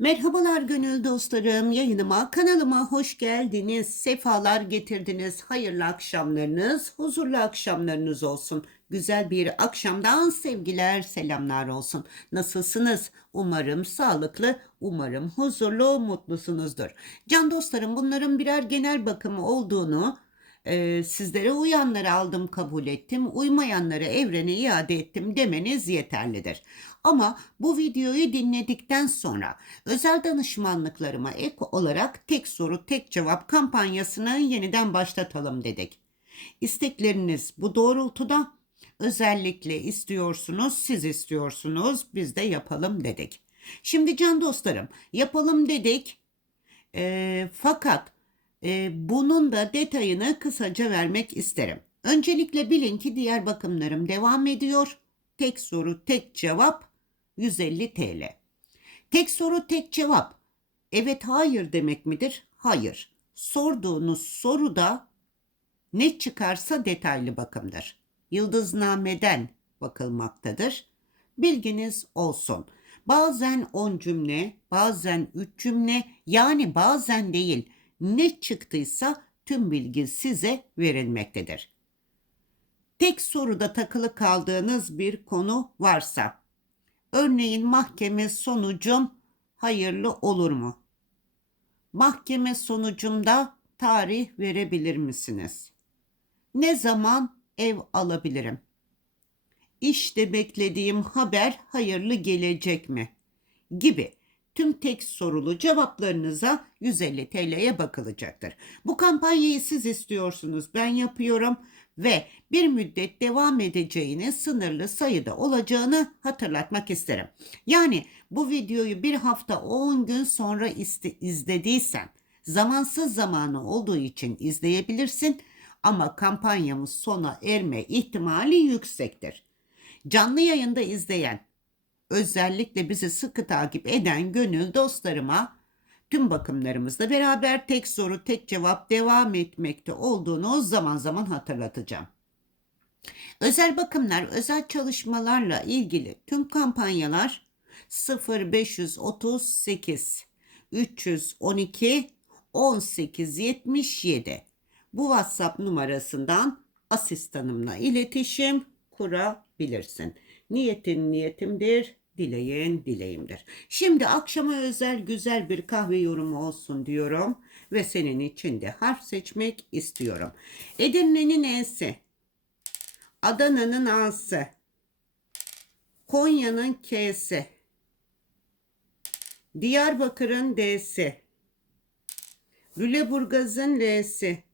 Merhabalar gönül dostlarım, yayınıma, kanalıma hoş geldiniz, sefalar getirdiniz, hayırlı akşamlarınız, huzurlu akşamlarınız olsun. Güzel bir akşamdan sevgiler, selamlar olsun. Nasılsınız? Umarım sağlıklı, umarım huzurlu, mutlusunuzdur. Can dostlarım bunların birer genel bakımı olduğunu, e, sizlere uyanları aldım kabul ettim, uymayanları evrene iade ettim demeniz yeterlidir. Ama bu videoyu dinledikten sonra özel danışmanlıklarıma ek olarak tek soru tek cevap kampanyasını yeniden başlatalım dedik. İstekleriniz bu doğrultuda özellikle istiyorsunuz, siz istiyorsunuz, biz de yapalım dedik. Şimdi can dostlarım yapalım dedik. Ee, fakat e, bunun da detayını kısaca vermek isterim. Öncelikle bilin ki diğer bakımlarım devam ediyor. Tek soru tek cevap 150 TL. Tek soru tek cevap. Evet hayır demek midir? Hayır. Sorduğunuz soruda ne çıkarsa detaylı bakımdır. Yıldıznameden bakılmaktadır. Bilginiz olsun. Bazen 10 cümle, bazen 3 cümle, yani bazen değil. Ne çıktıysa tüm bilgi size verilmektedir. Tek soruda takılı kaldığınız bir konu varsa, örneğin mahkeme sonucum hayırlı olur mu? Mahkeme sonucumda tarih verebilir misiniz? Ne zaman ev alabilirim? İşte beklediğim haber hayırlı gelecek mi? Gibi tüm tek sorulu cevaplarınıza 150 TL'ye bakılacaktır. Bu kampanyayı siz istiyorsunuz, ben yapıyorum ve bir müddet devam edeceğini, sınırlı sayıda olacağını hatırlatmak isterim. Yani bu videoyu bir hafta 10 gün sonra izlediysen, zamansız zamanı olduğu için izleyebilirsin ama kampanyamız sona erme ihtimali yüksektir. Canlı yayında izleyen, özellikle bizi sıkı takip eden gönül dostlarıma tüm bakımlarımızla beraber tek soru tek cevap devam etmekte olduğunu zaman zaman hatırlatacağım. Özel bakımlar, özel çalışmalarla ilgili tüm kampanyalar 0538 312 1877 bu WhatsApp numarasından asistanımla iletişim kurabilirsin. Niyetin niyetimdir, dileğin dileğimdir. Şimdi akşama özel güzel bir kahve yorumu olsun diyorum ve senin için de harf seçmek istiyorum. Edirne'nin E'si, Adana'nın A'sı, Konya'nın K'si, Diyarbakır'ın D'si, Lüleburgaz'ın L'si,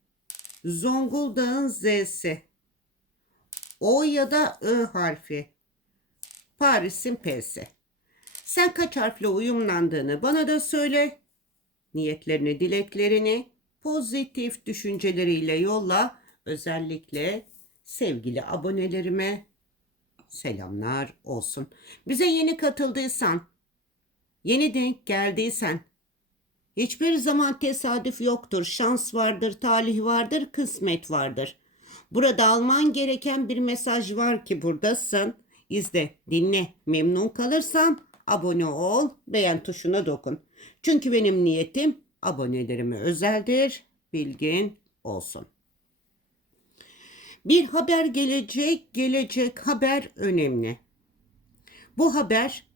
Zonguldak'ın Z'si, O ya da Ö harfi, Paris'in P'si. Sen kaç harfle uyumlandığını bana da söyle. Niyetlerini, dileklerini pozitif düşünceleriyle yolla. Özellikle sevgili abonelerime selamlar olsun. Bize yeni katıldıysan, yeni denk geldiysen, hiçbir zaman tesadüf yoktur. Şans vardır, talih vardır, kısmet vardır. Burada alman gereken bir mesaj var ki buradasın. İzle, dinle, memnun kalırsan abone ol, beğen tuşuna dokun. Çünkü benim niyetim abonelerime özeldir, bilgin olsun. Bir haber gelecek, gelecek haber önemli. Bu haber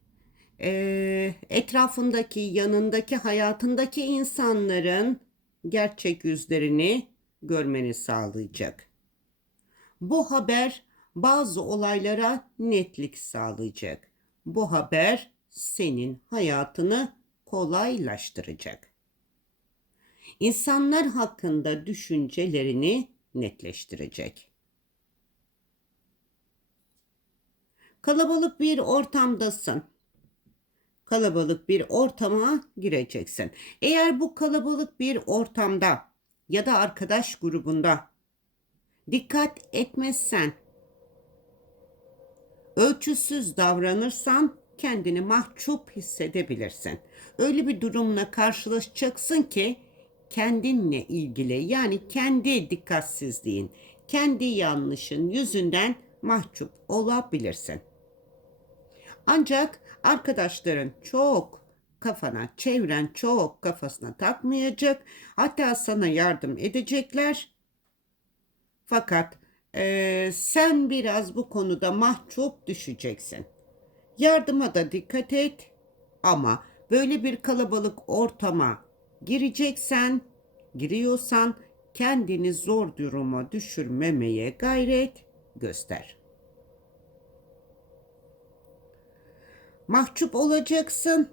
eee, etrafındaki, yanındaki, hayatındaki insanların gerçek yüzlerini görmeni sağlayacak. Bu haber bazı olaylara netlik sağlayacak. Bu haber senin hayatını kolaylaştıracak. İnsanlar hakkında düşüncelerini netleştirecek. Kalabalık bir ortamdasın. Kalabalık bir ortama gireceksin. Eğer bu kalabalık bir ortamda ya da arkadaş grubunda dikkat etmezsen ölçüsüz davranırsan kendini mahcup hissedebilirsin. Öyle bir durumla karşılaşacaksın ki kendinle ilgili yani kendi dikkatsizliğin, kendi yanlışın yüzünden mahcup olabilirsin. Ancak arkadaşların çok kafana, çevren çok kafasına takmayacak. Hatta sana yardım edecekler. Fakat eee, sen biraz bu konuda mahcup düşeceksin. Yardıma da dikkat et ama böyle bir kalabalık ortama gireceksen, giriyorsan kendini zor duruma düşürmemeye gayret göster. Mahcup olacaksın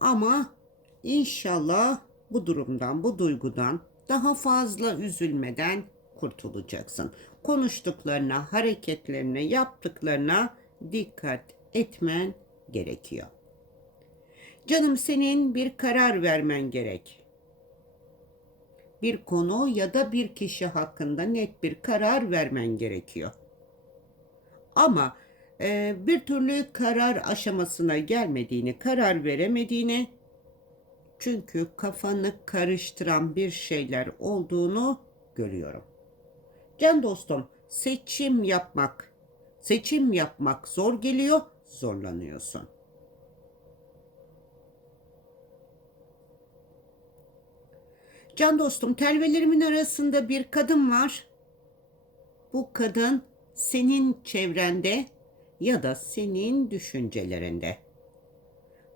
ama inşallah bu durumdan, bu duygudan daha fazla üzülmeden kurtulacaksın. Konuştuklarına, hareketlerine, yaptıklarına dikkat etmen gerekiyor. Canım senin bir karar vermen gerek. Bir konu ya da bir kişi hakkında net bir karar vermen gerekiyor. Ama e, bir türlü karar aşamasına gelmediğini, karar veremediğini, çünkü kafanı karıştıran bir şeyler olduğunu görüyorum. Can dostum, seçim yapmak, seçim yapmak zor geliyor, zorlanıyorsun. Can dostum, telvelerimin arasında bir kadın var. Bu kadın senin çevrende ya da senin düşüncelerinde.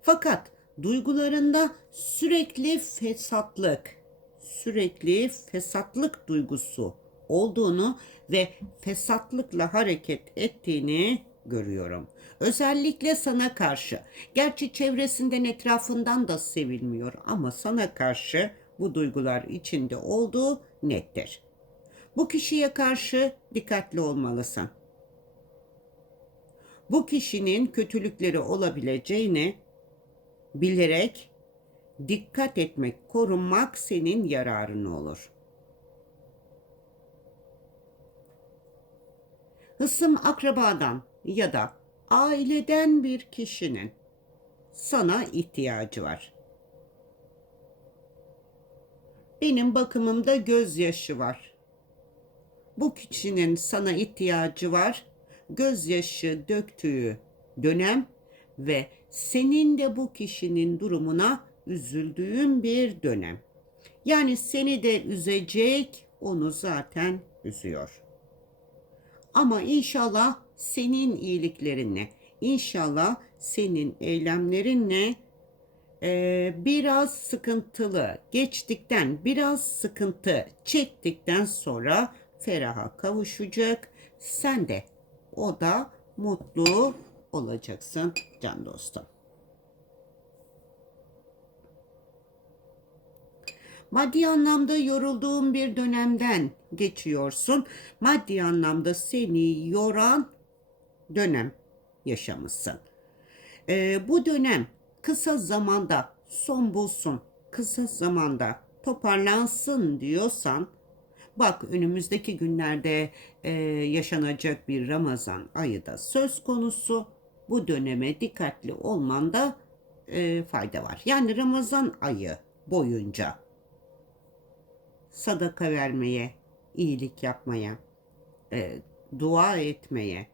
Fakat duygularında sürekli fesatlık, sürekli fesatlık duygusu olduğunu ve fesatlıkla hareket ettiğini görüyorum. Özellikle sana karşı. Gerçi çevresinden etrafından da sevilmiyor ama sana karşı bu duygular içinde olduğu nettir. Bu kişiye karşı dikkatli olmalısın. Bu kişinin kötülükleri olabileceğini bilerek dikkat etmek, korunmak senin yararına olur. Hısım akrabadan ya da aileden bir kişinin sana ihtiyacı var. Benim bakımımda gözyaşı var. Bu kişinin sana ihtiyacı var. Gözyaşı döktüğü dönem ve senin de bu kişinin durumuna üzüldüğün bir dönem. Yani seni de üzecek, onu zaten üzüyor. Ama inşallah senin iyiliklerinle, inşallah senin eylemlerinle e, biraz sıkıntılı geçtikten, biraz sıkıntı çektikten sonra feraha kavuşacak. Sen de o da mutlu olacaksın can dostum. Maddi anlamda yorulduğun bir dönemden geçiyorsun. Maddi anlamda seni yoran dönem yaşamışsın. Ee, bu dönem kısa zamanda son bulsun, kısa zamanda toparlansın diyorsan bak önümüzdeki günlerde e, yaşanacak bir Ramazan ayı da söz konusu. Bu döneme dikkatli olmanda e, fayda var. Yani Ramazan ayı boyunca sadaka vermeye, iyilik yapmaya, e, dua etmeye,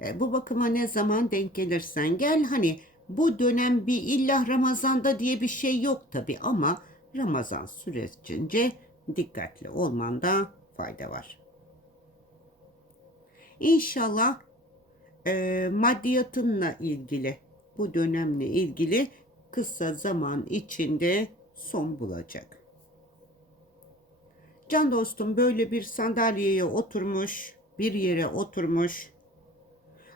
e, bu bakıma ne zaman denk gelirsen gel hani bu dönem bir illa Ramazan'da diye bir şey yok tabi ama Ramazan sürecince dikkatli olmanda fayda var. İnşallah e, maddiyatınla ilgili bu dönemle ilgili kısa zaman içinde son bulacak. Can dostum böyle bir sandalyeye oturmuş, bir yere oturmuş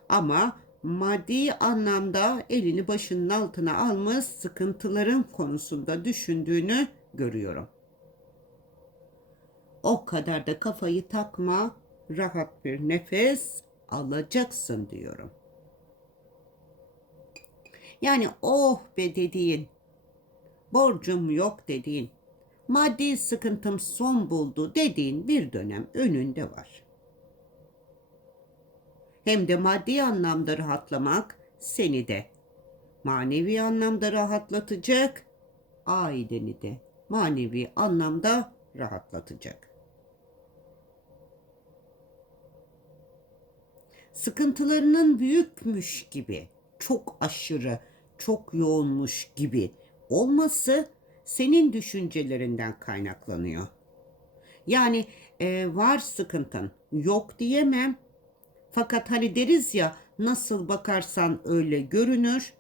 ama maddi anlamda elini başının altına almış sıkıntıların konusunda düşündüğünü görüyorum. O kadar da kafayı takma, rahat bir nefes alacaksın diyorum. Yani oh be dediğin, borcum yok dediğin, maddi sıkıntım son buldu dediğin bir dönem önünde var. Hem de maddi anlamda rahatlamak seni de manevi anlamda rahatlatacak, aileni de manevi anlamda rahatlatacak. Sıkıntılarının büyükmüş gibi, çok aşırı, çok yoğunmuş gibi olması senin düşüncelerinden kaynaklanıyor. Yani e, var sıkıntın, yok diyemem. Fakat hani deriz ya nasıl bakarsan öyle görünür.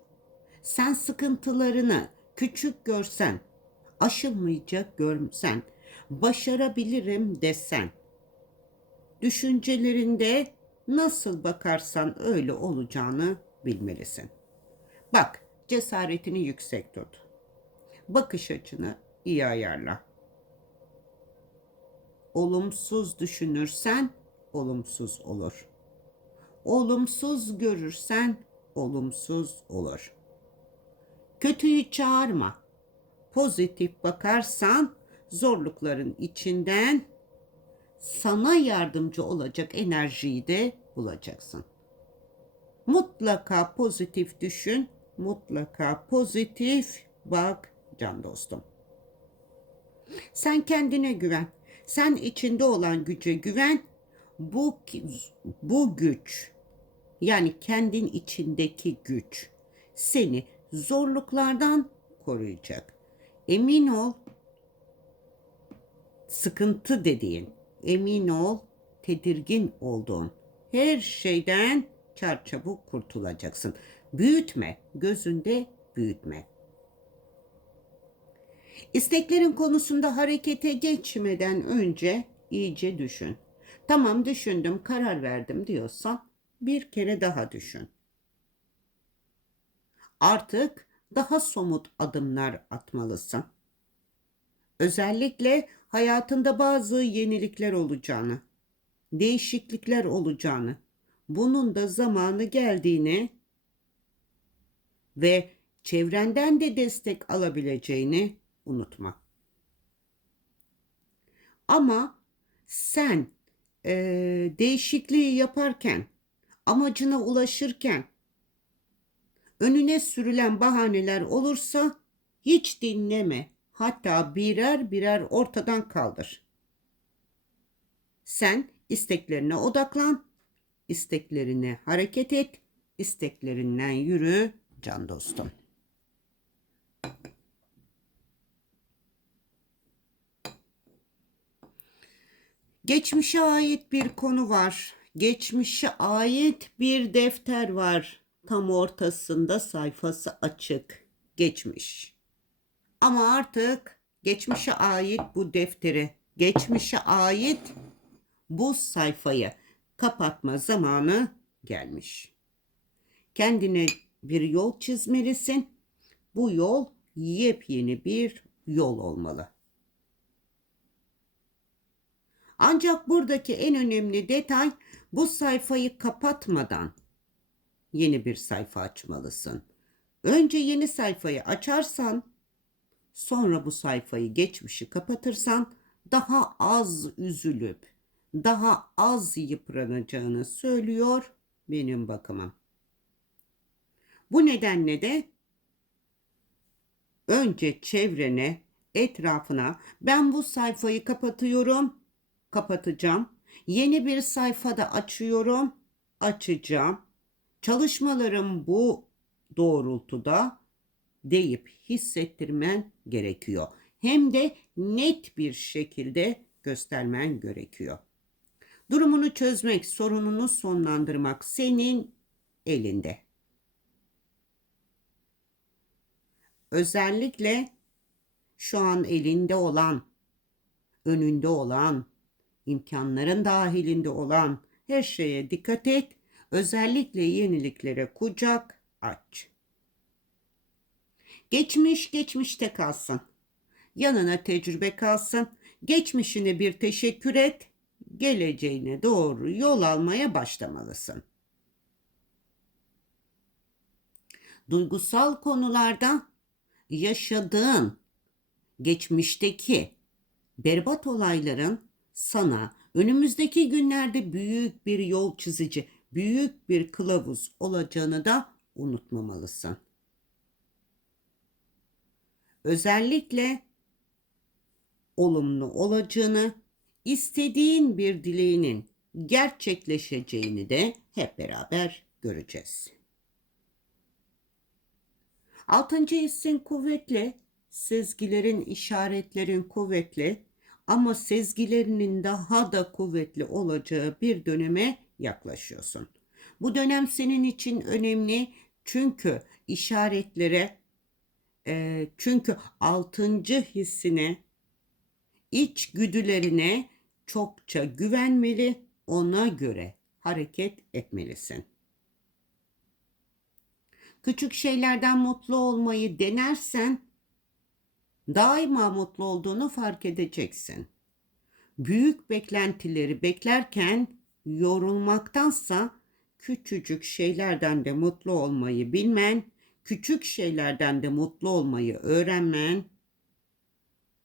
Sen sıkıntılarını küçük görsen, aşılmayacak görsen, başarabilirim desen, düşüncelerinde nasıl bakarsan öyle olacağını bilmelisin. Bak, cesaretini yüksek tut. Bakış açını iyi ayarla. Olumsuz düşünürsen olumsuz olur. Olumsuz görürsen olumsuz olur. Kötüyü çağırma. Pozitif bakarsan zorlukların içinden sana yardımcı olacak enerjiyi de bulacaksın. Mutlaka pozitif düşün, mutlaka pozitif bak can dostum. Sen kendine güven. Sen içinde olan güce güven. Bu bu güç yani kendin içindeki güç seni zorluklardan koruyacak. Emin ol sıkıntı dediğin, emin ol tedirgin olduğun her şeyden çarçabuk kurtulacaksın. Büyütme, gözünde büyütme. İsteklerin konusunda harekete geçmeden önce iyice düşün. Tamam düşündüm, karar verdim diyorsan bir kere daha düşün. Artık daha somut adımlar atmalısın. Özellikle hayatında bazı yenilikler olacağını, değişiklikler olacağını, bunun da zamanı geldiğini ve çevrenden de destek alabileceğini unutma. Ama sen e, değişikliği yaparken, amacına ulaşırken önüne sürülen bahaneler olursa hiç dinleme. Hatta birer birer ortadan kaldır. Sen isteklerine odaklan, isteklerine hareket et, isteklerinden yürü can dostum. Geçmişe ait bir konu var. Geçmişe ait bir defter var. Tam ortasında sayfası açık. Geçmiş. Ama artık geçmişe ait bu defteri, geçmişe ait bu sayfayı kapatma zamanı gelmiş. Kendine bir yol çizmelisin. Bu yol yepyeni bir yol olmalı. Ancak buradaki en önemli detay bu sayfayı kapatmadan yeni bir sayfa açmalısın. Önce yeni sayfayı açarsan, sonra bu sayfayı geçmişi kapatırsan daha az üzülüp daha az yıpranacağını söylüyor benim bakımım. Bu nedenle de önce çevrene, etrafına ben bu sayfayı kapatıyorum kapatacağım. Yeni bir sayfada açıyorum, açacağım. Çalışmalarım bu doğrultuda deyip hissettirmen gerekiyor. Hem de net bir şekilde göstermen gerekiyor. Durumunu çözmek, sorununu sonlandırmak senin elinde. Özellikle şu an elinde olan, önünde olan, imkanların dahilinde olan her şeye dikkat et. Özellikle yeniliklere kucak aç. Geçmiş geçmişte kalsın. Yanına tecrübe kalsın. Geçmişine bir teşekkür et. Geleceğine doğru yol almaya başlamalısın. Duygusal konularda yaşadığın geçmişteki berbat olayların sana önümüzdeki günlerde büyük bir yol çizici, büyük bir kılavuz olacağını da unutmamalısın. Özellikle olumlu olacağını, istediğin bir dileğinin gerçekleşeceğini de hep beraber göreceğiz. Altıncı hissin kuvvetli, sezgilerin, işaretlerin kuvvetli ama sezgilerinin daha da kuvvetli olacağı bir döneme yaklaşıyorsun. Bu dönem senin için önemli çünkü işaretlere, e, çünkü altıncı hissine, iç güdülerine çokça güvenmeli, ona göre hareket etmelisin. Küçük şeylerden mutlu olmayı denersen daima mutlu olduğunu fark edeceksin. Büyük beklentileri beklerken yorulmaktansa küçücük şeylerden de mutlu olmayı bilmen, küçük şeylerden de mutlu olmayı öğrenmen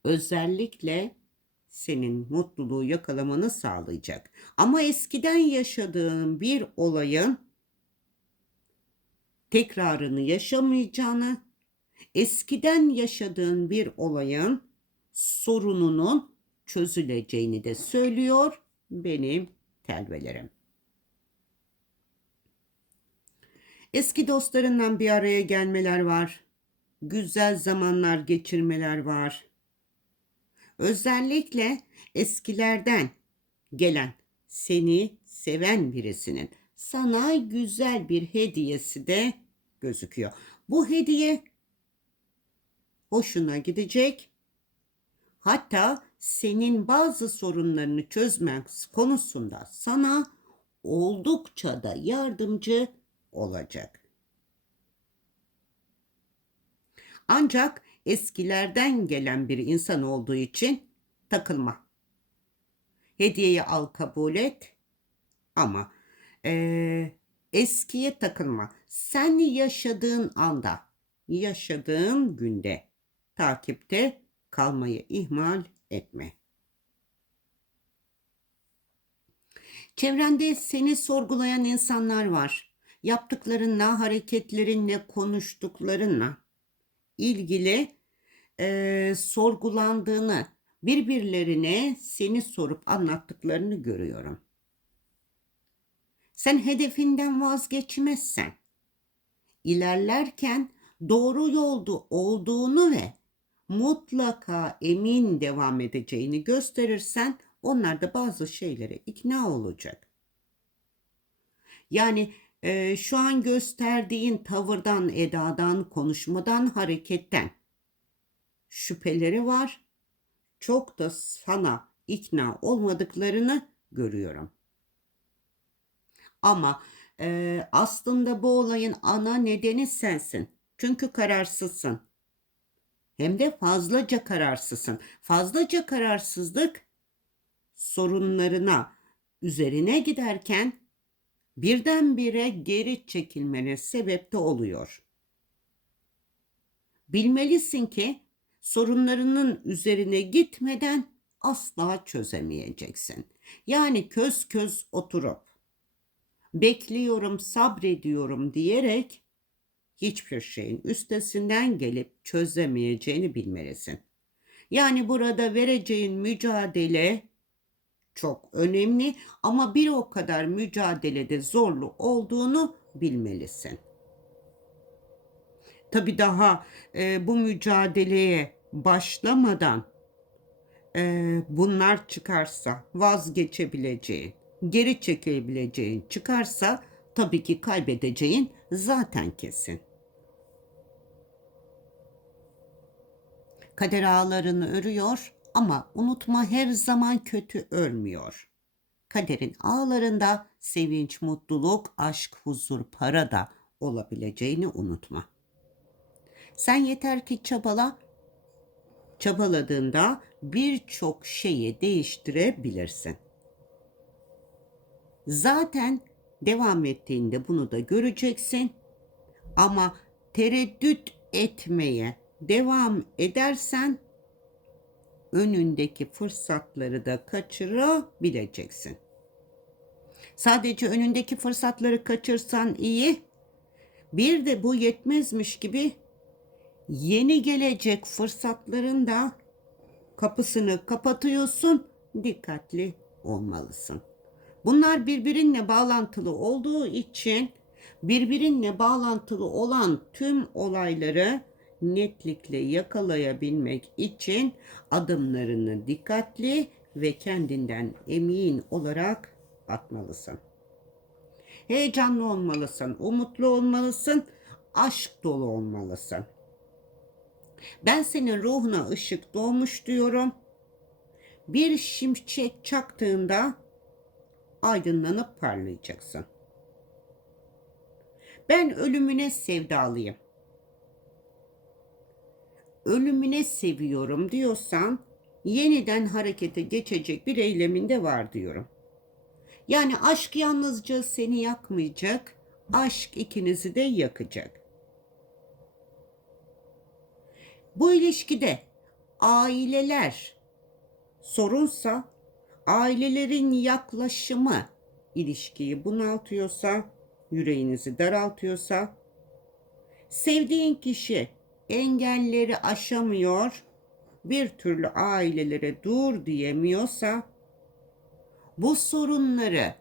özellikle senin mutluluğu yakalamanı sağlayacak. Ama eskiden yaşadığın bir olayın tekrarını yaşamayacağını, eskiden yaşadığın bir olayın sorununun çözüleceğini de söylüyor benim telvelerim. Eski dostlarından bir araya gelmeler var. Güzel zamanlar geçirmeler var. Özellikle eskilerden gelen seni seven birisinin sana güzel bir hediyesi de gözüküyor. Bu hediye hoşuna gidecek. Hatta senin bazı sorunlarını çözmek konusunda sana oldukça da yardımcı olacak. Ancak eskilerden gelen bir insan olduğu için takılma. Hediyeyi al kabul et ama e, eskiye takılma. Sen yaşadığın anda, yaşadığın günde takipte kalmayı ihmal etme. Çevrende seni sorgulayan insanlar var. Yaptıklarınla, hareketlerinle, konuştuklarınla ilgili e, sorgulandığını, birbirlerine seni sorup anlattıklarını görüyorum. Sen hedefinden vazgeçmezsen, ilerlerken doğru yolda olduğunu ve mutlaka emin devam edeceğini gösterirsen onlar da bazı şeylere ikna olacak. Yani e, şu an gösterdiğin tavırdan, edadan, konuşmadan, hareketten şüpheleri var. Çok da sana ikna olmadıklarını görüyorum. Ama e, aslında bu olayın ana nedeni sensin. Çünkü kararsızsın. Hem de fazlaca kararsızsın. Fazlaca kararsızlık sorunlarına üzerine giderken birdenbire geri çekilmene sebep de oluyor. Bilmelisin ki sorunlarının üzerine gitmeden asla çözemeyeceksin. Yani köz köz oturup bekliyorum, sabrediyorum diyerek hiçbir şeyin üstesinden gelip çözemeyeceğini bilmelisin. Yani burada vereceğin mücadele çok önemli ama bir o kadar mücadelede zorlu olduğunu bilmelisin. Tabii daha e, bu mücadeleye başlamadan e, bunlar çıkarsa vazgeçebileceğin, geri çekebileceğin çıkarsa tabii ki kaybedeceğin zaten kesin. Kader ağlarını örüyor ama unutma her zaman kötü ölmüyor. Kaderin ağlarında sevinç, mutluluk, aşk, huzur, para da olabileceğini unutma. Sen yeter ki çabala. Çabaladığında birçok şeyi değiştirebilirsin. Zaten devam ettiğinde bunu da göreceksin. Ama tereddüt etmeye devam edersen önündeki fırsatları da kaçırabileceksin. Sadece önündeki fırsatları kaçırsan iyi. Bir de bu yetmezmiş gibi yeni gelecek fırsatların da kapısını kapatıyorsun. Dikkatli olmalısın. Bunlar birbiriyle bağlantılı olduğu için Birbirinle bağlantılı olan tüm olayları netlikle yakalayabilmek için adımlarını dikkatli ve kendinden emin olarak atmalısın. Heyecanlı olmalısın, umutlu olmalısın, aşk dolu olmalısın. Ben senin ruhuna ışık doğmuş diyorum. Bir şimşek çaktığında aydınlanıp parlayacaksın. Ben ölümüne sevdalıyım. Ölümüne seviyorum diyorsan yeniden harekete geçecek bir eyleminde var diyorum. Yani aşk yalnızca seni yakmayacak, aşk ikinizi de yakacak. Bu ilişkide aileler sorunsa, ailelerin yaklaşımı ilişkiyi bunaltıyorsa, yüreğinizi daraltıyorsa, sevdiğin kişi engelleri aşamıyor, bir türlü ailelere dur diyemiyorsa, bu sorunları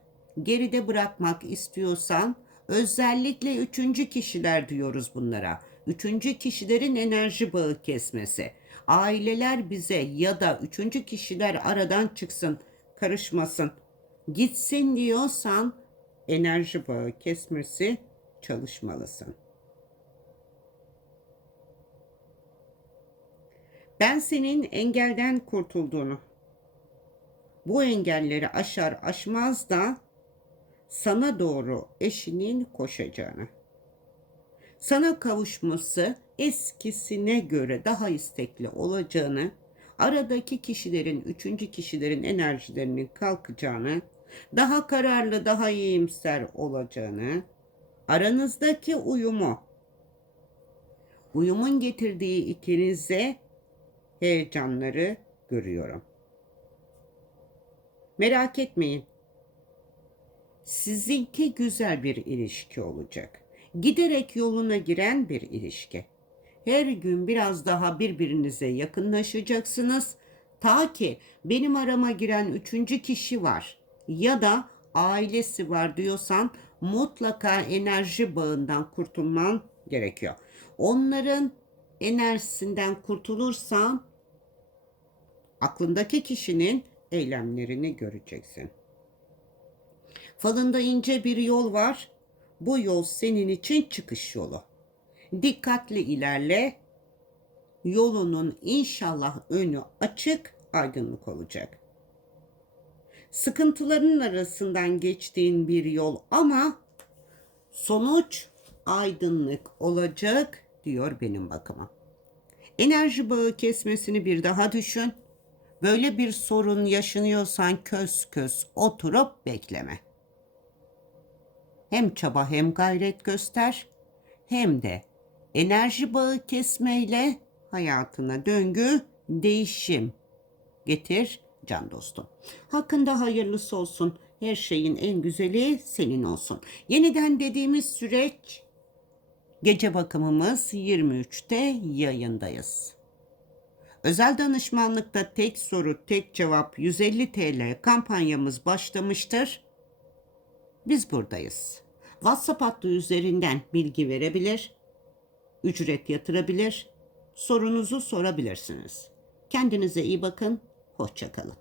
geride bırakmak istiyorsan özellikle üçüncü kişiler diyoruz bunlara. Üçüncü kişilerin enerji bağı kesmesi. Aileler bize ya da üçüncü kişiler aradan çıksın, karışmasın, gitsin diyorsan enerji bağı kesmesi çalışmalısın. Ben senin engelden kurtulduğunu, bu engelleri aşar aşmaz da sana doğru eşinin koşacağını, sana kavuşması eskisine göre daha istekli olacağını, aradaki kişilerin, üçüncü kişilerin enerjilerinin kalkacağını, daha kararlı, daha iyimser olacağını, aranızdaki uyumu, uyumun getirdiği ikinize heyecanları görüyorum. Merak etmeyin. Sizinki güzel bir ilişki olacak. Giderek yoluna giren bir ilişki. Her gün biraz daha birbirinize yakınlaşacaksınız. Ta ki benim arama giren üçüncü kişi var ya da ailesi var diyorsan mutlaka enerji bağından kurtulman gerekiyor. Onların enerjisinden kurtulursan aklındaki kişinin eylemlerini göreceksin. Falında ince bir yol var. Bu yol senin için çıkış yolu. Dikkatli ilerle. Yolunun inşallah önü açık, aydınlık olacak. Sıkıntıların arasından geçtiğin bir yol ama sonuç aydınlık olacak diyor benim bakıma. Enerji bağı kesmesini bir daha düşün. Böyle bir sorun yaşanıyorsan kös kös oturup bekleme. Hem çaba hem gayret göster hem de enerji bağı kesmeyle hayatına döngü, değişim getir can dostum. Hakkında hayırlısı olsun. Her şeyin en güzeli senin olsun. Yeniden dediğimiz süreç gece bakımımız 23'te yayındayız. Özel danışmanlıkta tek soru tek cevap 150 TL kampanyamız başlamıştır. Biz buradayız. WhatsApp hattı üzerinden bilgi verebilir, ücret yatırabilir, sorunuzu sorabilirsiniz. Kendinize iyi bakın, hoşçakalın.